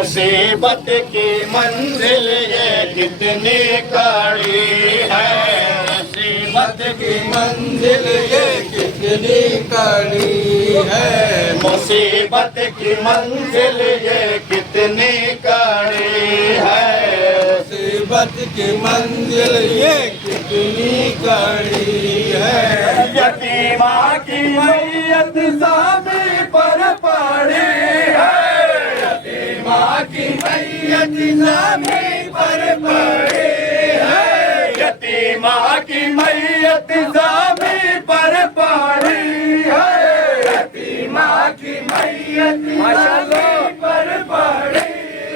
मुसीबत की मंजिल ये कितनी कड़ी है, मुसीबत की मंजिल ये कितनी कड़ी है, मुसीबत की मंजिल ये कितनी कड़ी है, मुसीबत की मंजिल ये कितनी कड़ी है। यतीमा की मैयत ज़मीन पर पड़ी है, यतीमा की मैयत ज़मीन पर पड़ी है, यतीमा की मैयत ज़मीन पर पड़ी है, यतीमा की मैयत ज़मीन पर पड़ी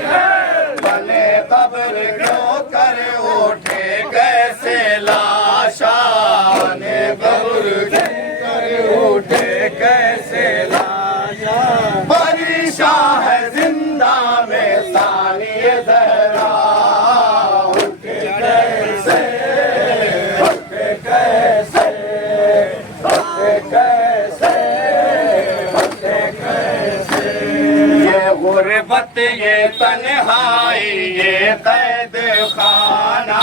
है। बने कब्र क्यों कर उठे कैसे लाशा, बने कब्र क्यों कर उठे कैसे लाशा, परेशान है जिंदा में सानिए ज़हरा, उठे कैसे, उठे कैसे, उठे कैसे, उठे कैसे। ये गुर्बत ये तन्हाई ये कैद खाना,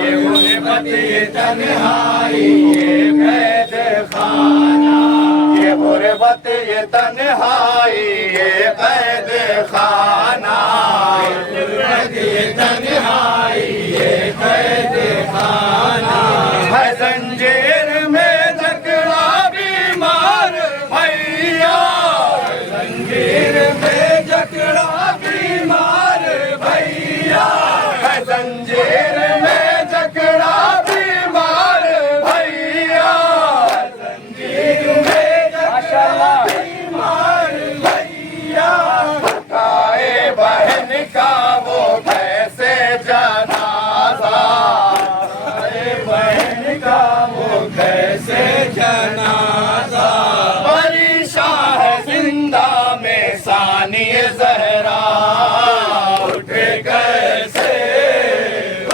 ये गुर्बत ये तन्हाई ये कैद खाना, ये गुर्बत ये तन्हाई ये कैद खाना, ये गुर्बत ये तन्हाई ये कैद खाना। है जंजीर में जकड़ा बीमार भैया, जंजीर में जकड़ा बीमार भैया, है जंजीर में जकड़ा बीमार भैया, जंजीर में जकड़ा बीमार भैया। उठाए बहन का वो कैसे जनाजा, उठाए बहन का वो कैसे जनाजा, परेशान है जिंदा में सानिए ज़हरा, उठे कैसे,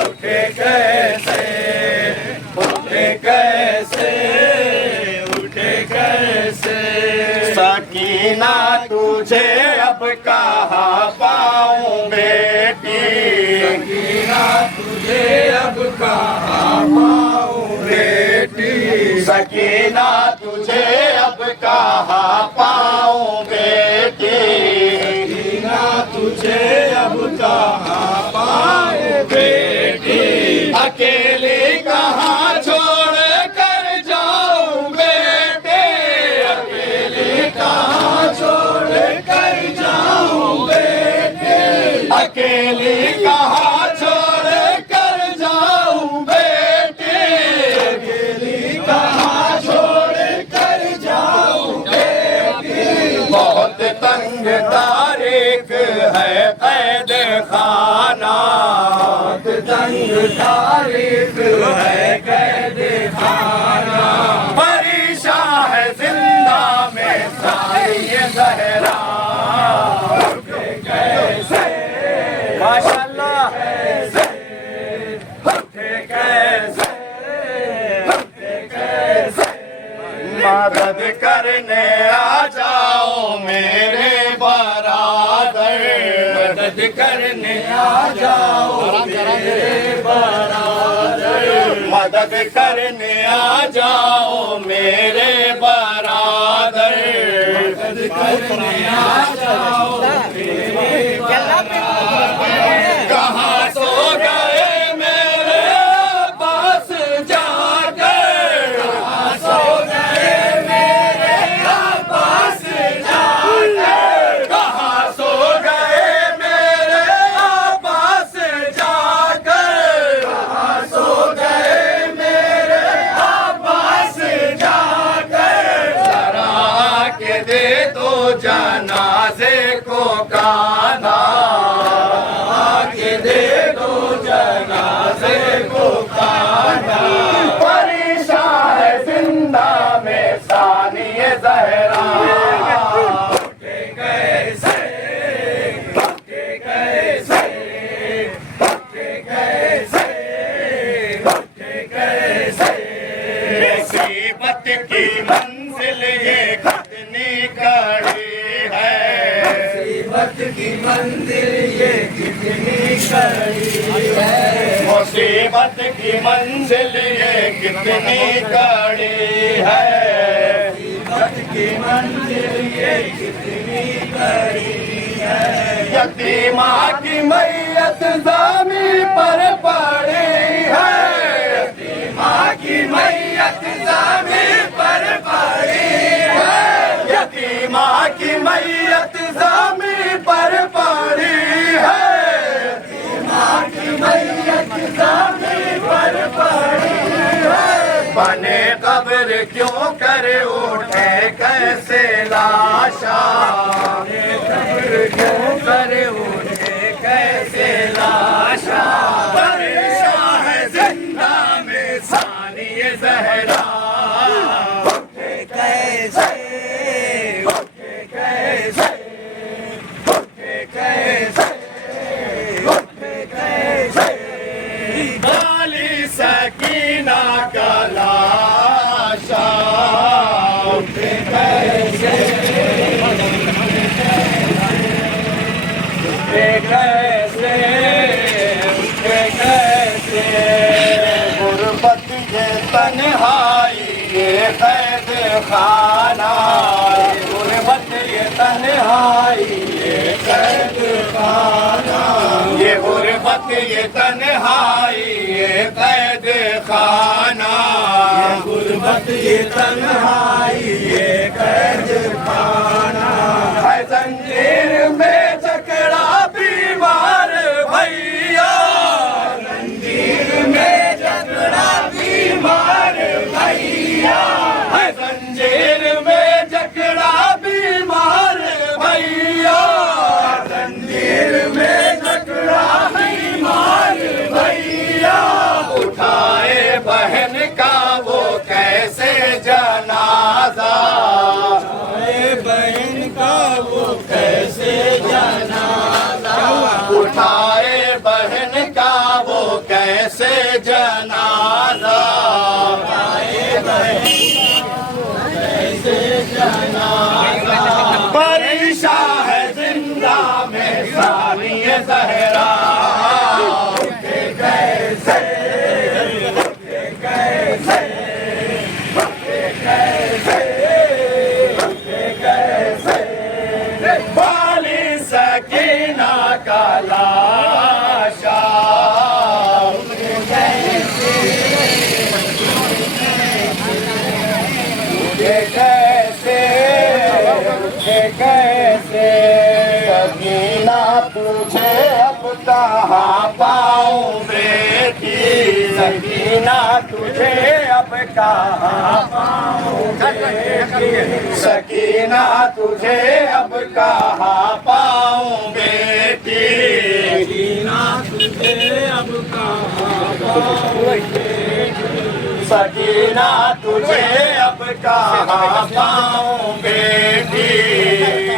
उठे कैसे, उठे कैसे, उठे कैसे। सकीना तुझे अब कहाँ पाऊं बेटी, सकीना तुझे अब कहाँ पाऊं बेटी, सकीना तुझे अब कहाँ पाऊं बेटी, सकीना तुझे अब कहाँ पाऊं बेटी, अकेली कहाँ छोड़ कर जाऊं बेटे, अकेली कहाँ छोड़ कर जाऊं बेटे, अकेली कहाँ छोड़ कर जाऊं बेटे, अकेली कहाँ छोड़ कर जाऊं बेटे। बहुत तंग तारीख है कैद खाना, बहुत तंग तारीख है कैद खाना, परेशान है जिंदा में सानिए ज़हरा, उठे कैसे, माशाअल्लाह, कैसे, उठे कैसे, उठे कैसे। मदद करने आ जाओ मेरे बरादर, मदद करने आ जाओ मेरे बरादर, मदद करने आ जाओ मेरे बरादर, मदद करने आ जाओ मेरे बरादर। कहाँ सो गए मेरे पास जाकर, कहाँ सो गए मेरे पास जाकर, कहाँ सो गए मेरे पास जाकर, कहाँ सो गए मेरे पास जाकर। जरा के दे दो जनाजे को काना, के दे दो जनाजे को काना, परेशान है जिंदा में सानिए ज़हरा, उठे कैसे, उठे कैसे, उठे कैसे, उठे कैसे। मुसीबत की मंजिल ये कितनी कड़ी है, मुसीबत की मंजिल ये कितनी कड़ी है, मुसीबत की मंजिल ये कितनी कड़ी है, मुसीबत की मंजिल ये कितनी कड़ी है। यतीमा की मैयत ज़मीन पर पड़ी है, यतीमा की मैयत ज़मीन पर पड़ी है, यतीमा की मैयत ज़मीन पर पड़ी है, यतीमा की मैयत ज़मीन पर पड़ी है। बने कब्र क्यों कर उठे कैसे लाशा, बने कब्र क्यों कर उठे कैसे लाशा, परेशान है जिंदा में सानिए ज़हरा, उठे कैसे, उठे कैसे, उठे कैसे, उठे कैसे, बाली सकीना का लाशा, उठे कैसे, उठे कैसे, उठे कैसे। गुर्बत ये तन्हाई ये कैद खाना, गुर्बत ये तन्हाई ये कैद खाना, ये गुर्बत ये तन्हाई ये कैद खाना, ये गुर्बत ये तन्हाई ये कैद खाना। है जंजीर में जकड़ा बीमार भैया, जंजीर में जकड़ा बीमार भैया, है जंजीर में जकड़ा बीमार भैया, जंजीर में जकड़ा बीमार भैया। उठाए बहन का वो कैसे जनाजा, उठाए बहन का वो कैसे जनाजा, उठाए बहन का वो कैसे जनाजा, उठाए बहन कैसे जनाजा। परेशान है जिंदा में सानिए ज़हरा, उठे कैसे, उठे कैसे, उठे कैसे, उठे कैसे, बाली सकीना का लाशा, उठे कैसे, उठे कैसे, उठे कैसे। सकीना तुझे अब कहाँ पाऊं बेटी, सकीना तुझे अब कहाँ पाऊं बेटी, सकीना तुझे अब कहाँ पाऊं बेटी, सकीना तुझे अब कहाँ पाऊं बेटी, सकीना तुझे अब कहाँ पाऊं बेटी,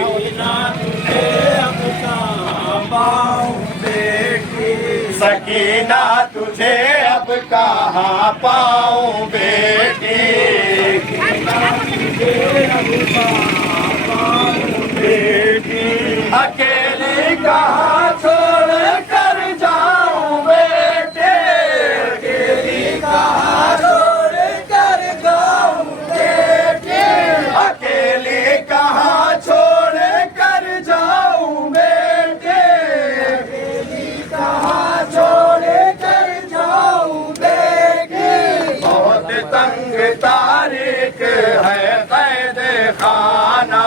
सकीना तुझे अब कहाँ पाऊं बेटी, सकीना तुझे अब कहाँ पाऊं बेटी, सकीना तुझे अब कहाँ पाऊं बेटी। अकेली कहाँ छोड़ कर जाऊं बेटे, अकेली कहाँ छोड़ कर जाऊं बेटे, अकेली कहाँ छोड़ कर जाऊं बेटे, अकेली कहाँ छोड़ कर जाऊं बेटे। बहुत तंग तारीख है कैद खाना,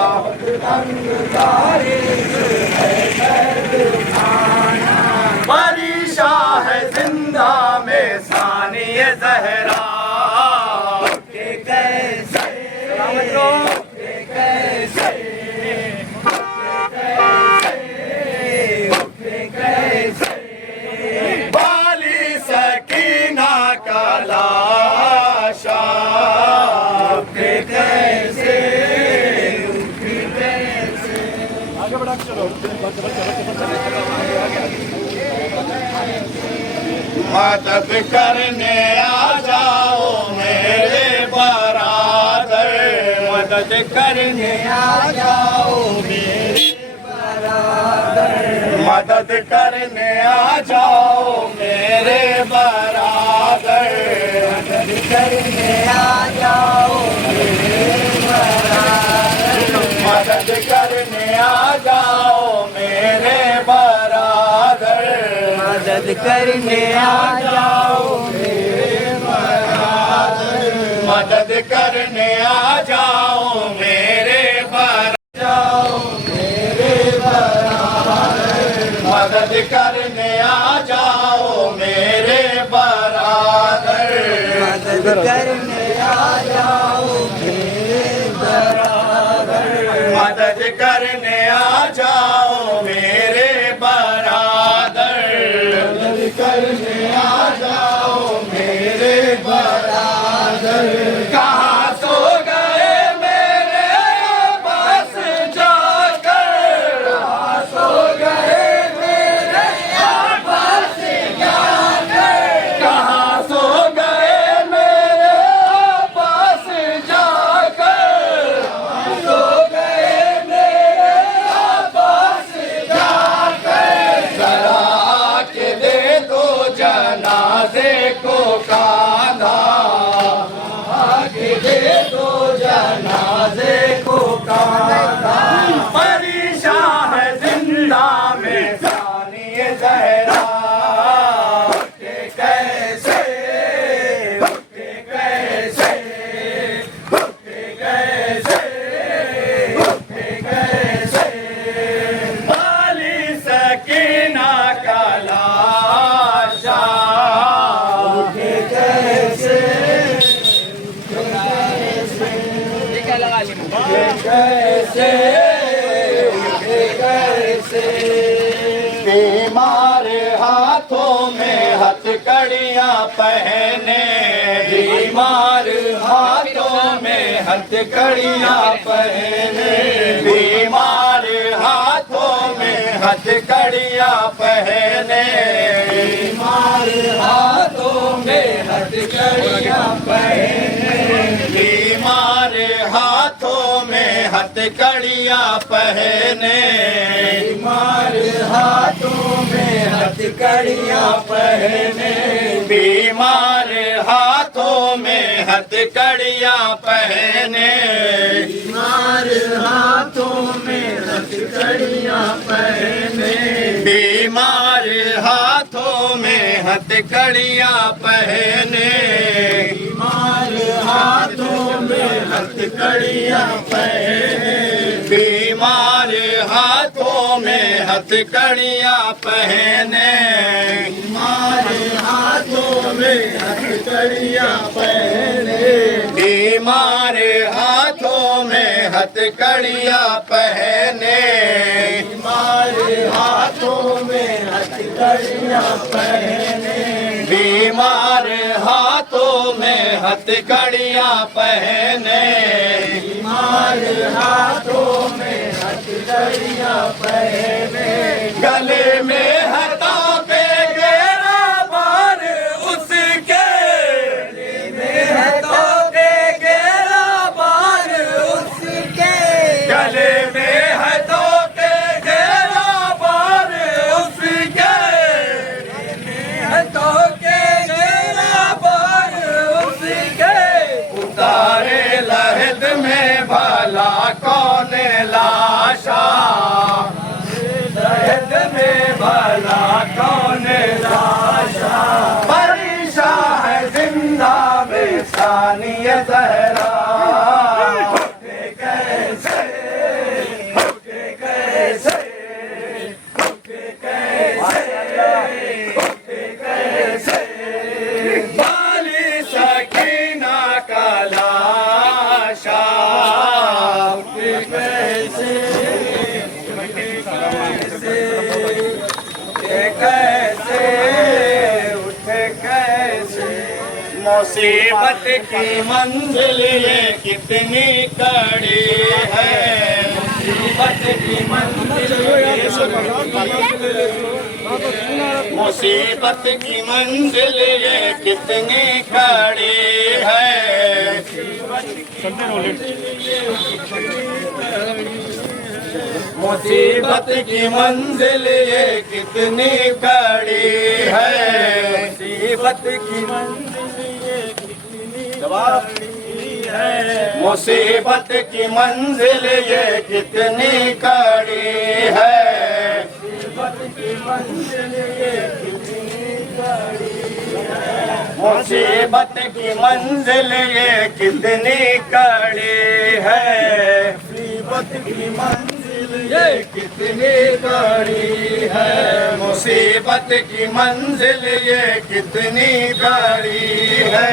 बहुत तंग तारीख है कैद खाना, परेशान है जिंदा में सानिए ज़हरा, उठे कैसे, उठे कैसे, उठे कैसे, बाली सकीना का लाशा, उठे कैसे, उठे कैसे। आगे बढ़ा चलो, मदद करने आ जाओ मेरे बरादर, मदद करने आ जाओ मेरे बरादर, मदद करने आ जाओ मेरे बराबर, मदद करने आ जाओ मेरे बराबर, मदद करने आ जाओ मेरे बराबर, मदद करने आ जाओ मेरे बराबर, मदद करने आ जाओ मेरे बराबर, मदद करने आ जाओ मेरे बराबर, मदद करने आ जाओ मेरे बराबर, मदद करने आ जाओ मेरे बराबर, मदद करने आ जाओ मेरे बराबर। कहाँ सो गए मेरे पास जाकर, कहाँ सो गए मेरे पास जाकर, कहाँ सो गए मेरे पास जाकर, सो गए मेरे पास जाकर। जरा के दे दो जनाजे को कांधा, आके दे दो जनाजे को कांधा। परेशान है जिंदा में सानिए ज़हरा, उठे कैसे, उठे कैसे, उठे कैसे, उठे कैसे। वाली सकीना का लाशा, उठे कैसे, कैसे, उठे कैसे। बीमार हाथों में हथकड़ियां पहने, बीमार हाथों में हथकड़ियां पहने, बीमार हाथों में हथकड़ियां पहने, बीमार हाथों में हथकड़ियां पहने, बीमार हाथों में हथकड़ियां पहने, बीमार हाथों में हथकड़ियां पहने, बीमार हाथों में हथकड़ियां पहने, बीमार हाथों में हथकड़ियां पहने, बीमार हाथों में हथकड़ियां पहने, बीमार हाथों में हथकड़ियां पहने, बीमार हाथों में हथकड़ियां पहने, बीमार हाथों में हथकड़ियां पहने, बीमार हाथों में हथकड़ियां पहने, बीमार हाथों में हथकड़ियां पहने, बीमार हाथों में हथकड़ियां पहने, बीमार हाथों में हथकड़ियां पहने। गले में है ताबे घेरा बार उसके, गले में है ताबे घेरा बार उसके, गले में है ताबे घेरा बार उसके, है ताबे घेरा बार उसके। उतारे लहद में भला कौन लाशा, लहद में भला कौन लाशा। परेशान है जिंदा में सानिए ज़हरा, उठे कैसे, उठे कैसे, उठे कैसे, उठे कैसे। वाली सकीना का लाशा, उठे कैसे, कैसे, उठे कैसे। मुसीबत की मंजिल ये कितनी कड़ी है, मुसीबत की मंजिल मुसीबत की मंजिल ये कितनी कड़ी है। मुसीबत की मंजिल ये कितनी कड़ी है, मुसीबत की मंजिल ये कितनी कड़ी है, मुसीबत की मंजिल ये कितनी कड़ी है, मुसीबत की मंजिल ये कितनी कड़ी है, मुसीबत की मंजिल ये कितनी कड़ी है, मुसीबत की मंजिल ये कितनी कड़ी है, मुसीबत की मंजिल ये कितनी कड़ी है,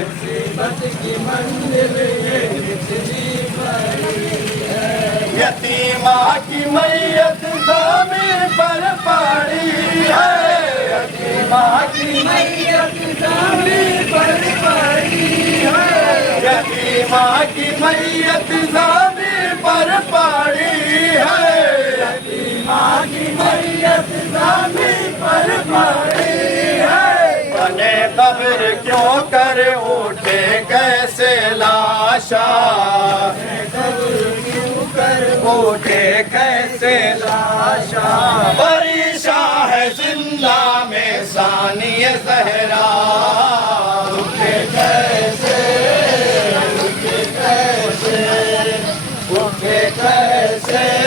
मुसीबत की मंजिल ये कितनी कड़ी है, यतीमा की मैयत ज़मीन पर पड़ी है, यतीमा की मैयत ज़मीन पर पड़ी है, यतीमा की मैयत ज़मीन पर पड़ी है, यतीमा की मैयत ज़मीन पर पड़ी है, बने कब्र क्यों कर उठे कैसे लाशा, उठे कैसे लाशा, परेशान है जिंदा में सानिए ज़हरा, उठे कैसे, उठे कैसे, उठे कैसे